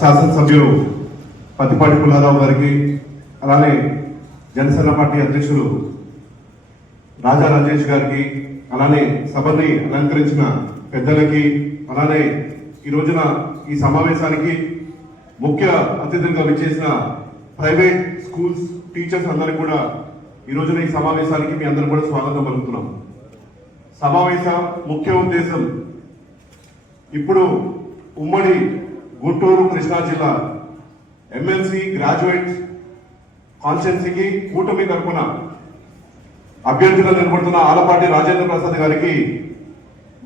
శాసనసభ్యులు పత్తిపాటి పుల్లారావు గారికి, అలానే జనసేన పార్టీ అధ్యక్షులు రాజా రాజేష్ గారికి, అలానే సభని అలంకరించిన పెద్దలకి, అలానే ఈ రోజున ఈ సమావేశానికి ముఖ్య అతిథులుగా విచ్చేసిన ప్రైవేట్ స్కూల్స్ టీచర్స్ అందరికీ కూడా ఈ రోజున ఈ సమావేశానికి మీ అందరూ కూడా స్వాగతం పలుకుతున్నాం. సమావేశ ముఖ్య ఉద్దేశం ఇప్పుడు ఉమ్మడి గుంటూరు కృష్ణా జిల్లా ఎమ్మెల్సీ గ్రాడ్యుయేట్ కాన్స్టిట్యున్సీకి కూటమి తరఫున అభ్యర్థిగా నిలబడుతున్న ఆలపాటి రాజేంద్ర ప్రసాద్ గారికి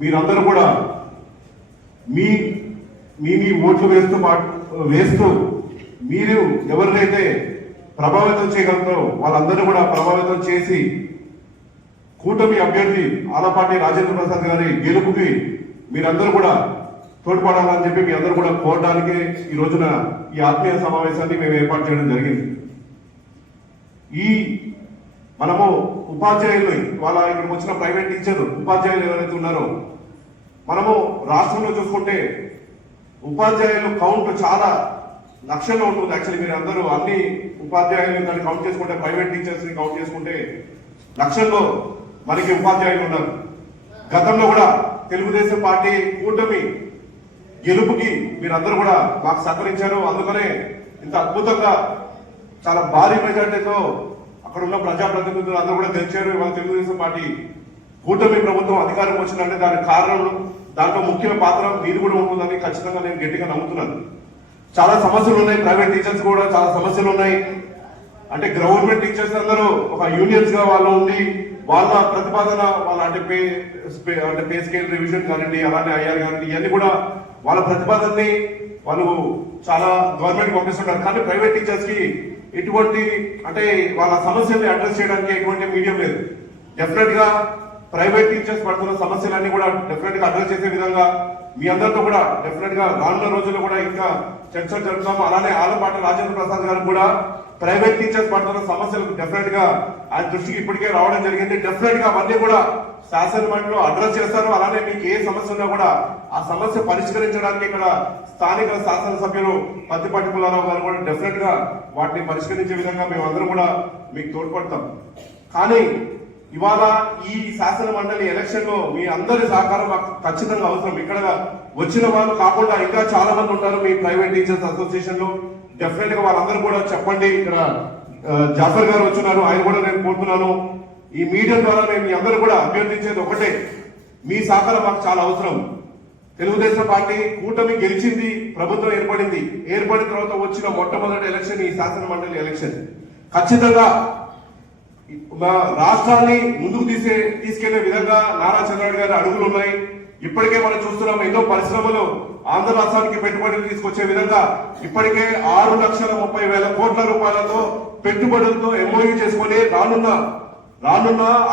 మీరందరూ కూడా మీ మీ ఓట్లు వేస్తూ మీరు ఎవరినైతే ప్రభావితం చేయగలుగుతారో వాళ్ళందరూ కూడా ప్రభావితం చేసి కూటమి అభ్యర్థి ఆలపాటి రాజేంద్ర ప్రసాద్ గారి గెలుపుకి మీరందరూ కూడా తోడ్పడాలని చెప్పి మీ అందరూ కూడా కోరడానికి ఈ రోజున ఈ ఆత్మీయ సమావేశాన్ని మేము ఏర్పాటు చేయడం జరిగింది. ఈ మనము ఉపాధ్యాయులు, వాళ్ళ ఇక్కడికి వచ్చిన ప్రైవేట్ టీచర్లు ఉపాధ్యాయులు ఎవరైతే ఉన్నారో, మనము రాష్ట్రంలో చూసుకుంటే ఉపాధ్యాయులు కౌంట్ చాలా లక్షల్లో ఉంటుంది. యాక్చువల్లీ మీరు అందరూ అన్ని ఉపాధ్యాయులు దాన్ని కౌంట్ చేసుకుంటే, ప్రైవేట్ టీచర్స్ ని కౌంట్ చేసుకుంటే లక్షల్లో మనకి ఉపాధ్యాయులు ఉన్నారు. గతంలో కూడా తెలుగుదేశం పార్టీ కూటమి గెలుపుకి మీరందరూ కూడా మాకు సహకరించారు. అందుకనే ఇంత అద్భుతంగా చాలా భారీ మెజార్టీతో అక్కడ ఉన్న ప్రజాప్రతినిధులు అందరూ కూడా గెలిచారు. ఇవాళ తెలుగుదేశం పార్టీ కూటమి ప్రభుత్వం అధికారం వచ్చిందంటే దానికి కారణం, దాంట్లో ముఖ్య పాత్ర మీరు కూడా ఉంటుందని ఖచ్చితంగా నేను గట్టిగా నమ్ముతున్నాను. చాలా సమస్యలు ఉన్నాయి, ప్రైవేట్ టీచర్స్ కూడా చాలా సమస్యలు ఉన్నాయి. అంటే గవర్నమెంట్ టీచర్స్ అందరూ ఒక యూనియన్స్ గా వాళ్ళు ఉండి వాళ్ళ ప్రతిపాదన వాళ్ళ అంటే పే స్కేల్ రివిజన్ కానివ్వండి, అలానే ఐఆర్ కానివ్వండి, ఇవన్నీ కూడా వాళ్ళ ప్రతిపాదనని వాళ్ళు చాలా గవర్నమెంట్ పంపిస్తున్నారు. కానీ ప్రైవేట్ టీచర్స్ కి ఎటువంటి అంటే వాళ్ళ సమస్యల్ని అడ్రస్ చేయడానికి ఎటువంటి మీడియం లేదు. డెఫినెట్ గా ప్రైవేట్ టీచర్స్ పడుతున్న సమస్యలన్నీ కూడా డెఫినెట్ గా అడ్రస్ చేసే విధంగా మీ అందరితో కూడా డెఫినెట్ గా రానున్న రోజుల్లో కూడా ఇంకా చర్చలు జరుపుతాము. అలానే ఆలపాటి రాజేంద్ర ప్రసాద్ గారు కూడా ప్రైవేట్ టీచర్స్ పడుతున్న సమస్యలకు డెఫినెట్ గా ఆయన దృష్టికి ఇప్పటికే రావడం జరిగింది. డెఫినెట్ గా అవన్నీ కూడా శాసన మండలిలో అడ్రస్ చేస్తారు. అలానే మీకు ఏ సమస్య ఉన్నా కూడా ఆ సమస్య పరిష్కరించడానికి ఇక్కడ స్థానిక శాసనసభ్యులు పత్తిపాటి పుల్లారావు గారు కూడా డెఫినెట్ గా వాటిని పరిష్కరించే విధంగా మేమందరం కూడా మీకు తోడ్పడతాం. కానీ ఇవాళ ఈ శాసన మండలి ఎలక్షన్ లో మీ అందరి సహకారం మాకు ఖచ్చితంగా అవసరం. ఇక్కడ వచ్చిన వాళ్ళు కాకుండా ఇంకా చాలా మంది ఉంటారు మీ ప్రైవేట్ టీచర్స్ అసోసియేషన్ లో. డెఫినెట్ గా వాళ్ళందరూ కూడా చెప్పండి. ఇక్కడ జాఫర్ గారు వచ్చినారు, ఆయన కూడా నేను కోరుతున్నాను. ఈ మీడియా ద్వారా మేము మీ అందరూ కూడా అభ్యర్థించేది ఒకటే, మీ సహకారం మాకు చాలా అవసరం. తెలుగుదేశం పార్టీ కూటమి గెలిచింది, ప్రభుత్వం ఏర్పడింది. ఏర్పడిన తర్వాత వచ్చిన మొట్టమొదటి ఎలక్షన్ ఈ శాసన మండలి ఎలక్షన్. ఖచ్చితంగా రాష్ట్రాన్ని ముందుకు తీసుకెళ్లే విధంగా నారా చంద్రబాబు గారి అడుగులు ఉన్నాయి. ఇప్పటికే మనం చూస్తున్నాం, ఎన్నో పరిశ్రమలు ఆంధ్ర రాష్ట్రానికి పెట్టుబడులు తీసుకొచ్చే విధంగా ఇప్పటికే 6,30,000 కోట్ల రూపాయలతో పెట్టుబడులతో ఎంఓయూ చేసుకుని రానున్న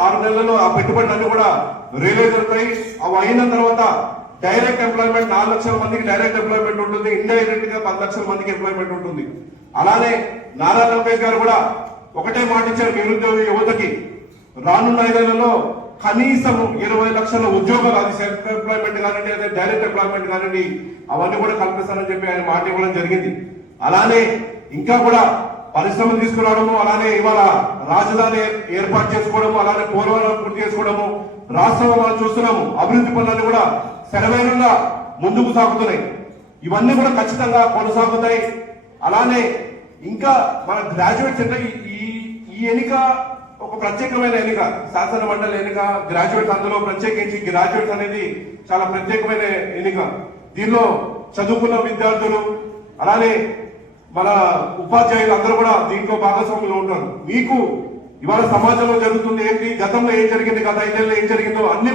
6 నెలల్లో ఆ పెట్టుబడులన్నీ కూడా రియలైజ్ అవుతాయి. అవి అయిన తర్వాత డైరెక్ట్ ఎంప్లాయ్మెంట్ 4 లక్షల మందికి డైరెక్ట్ ఎంప్లాయ్మెంట్ ఉంటుంది, ఇండైరెక్ట్ గా 10 లక్షల మందికి ఎంప్లాయ్మెంట్ ఉంటుంది. అలానే నారా లోకేష్ గారు కూడా ఒకటే మాట ఇచ్చారు నిరుద్యోగ యువతకి, రానున్న 5 నెలల్లో కనీసం 20 లక్షల ఉద్యోగాలు, అది సెల్ఫ్ ఎంప్లాయ్మెంట్ కానివ్వండి, అదే డైరెక్ట్ ఎంప్లాయ్మెంట్ కానివ్వండి, అవన్నీ కూడా కల్పిస్తానని చెప్పి ఆయన మాట ఇవ్వడం జరిగింది. అలానే ఇంకా కూడా పరిశ్రమలు తీసుకురావడము, అలానే ఇవాళ రాజధాని ఏర్పాటు చేసుకోవడము, అలానే పోలవరం పూర్తి చేసుకోవడము, రాష్ట్రంలో మనం చూస్తున్నాము అభివృద్ధి పనులన్నీ కూడా శరవేగంగా ముందుకు సాగుతున్నాయి. ఇవన్నీ కూడా ఖచ్చితంగా కొనసాగుతాయి. అలానే ఇంకా మన గ్రాడ్యుయేట్స్ అంటే ఈ ఎన్నిక ఒక ప్రత్యేకమైన ఎన్నిక, శాసన మండలి ఎన్నిక. గ్రాడ్యుయేట్స్ అందులో ప్రత్యేకించి గ్రాడ్యుయేట్స్ అనేది చాలా ప్రత్యేకమైన ఎన్నిక. దీనిలో చదువుకున్న విద్యార్థులు అలానే మన ఉపాధ్యాయులు అందరూ కూడా దీంట్లో భాగస్వాములు ఉంటారు. మీకు ఇవాళ సమాజంలో జరుగుతుంది ఏంటి, గతంలో ఏం జరిగింది, గత 5 ఏళ్ళలో ఏం జరిగిందో అన్ని